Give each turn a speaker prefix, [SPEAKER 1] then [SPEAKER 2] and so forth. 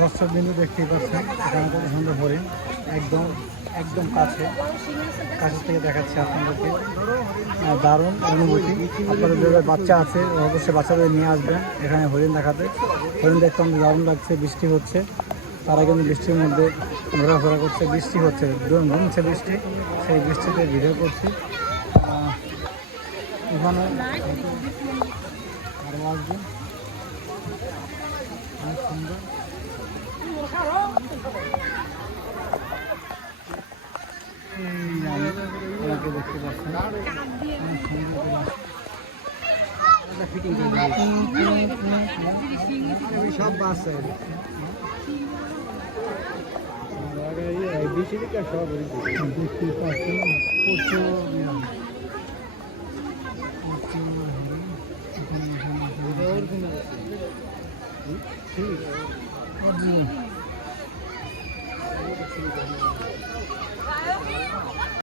[SPEAKER 1] দর্শক বিন্দু দেখতেই পাচ্ছেন, এখানে কত সুন্দর হরিণ একদম একদম কাছে। কাছে থেকে দেখাচ্ছি আপনাদেরকে। দারুণ অনুভূতি। আপনাদের বাচ্চা আছে, অবশ্যই বাচ্চাদের নিয়ে আসবেন এখানে হরিণ দেখাতে। হরিণ দেখতে আমাদের দারুণ লাগছে, বৃষ্টি হচ্ছে। তারা কিন্তু বৃষ্টির মধ্যে ঘোরাফেরা করছে, বৃষ্টি হচ্ছে। ধুমছে বৃষ্টি, সেই বৃষ্টিতে ভিডিও করছি এখানে আরও আসবে। অনেক সুন্দর। এই আমি ওনাকে দেখতে পাচ্ছেন অনেক সুন্দর করে সব বাস দেখতে পাচ্ছেন প্রচুর বিড়াল। প্রচুর বিড়াল। ঠিক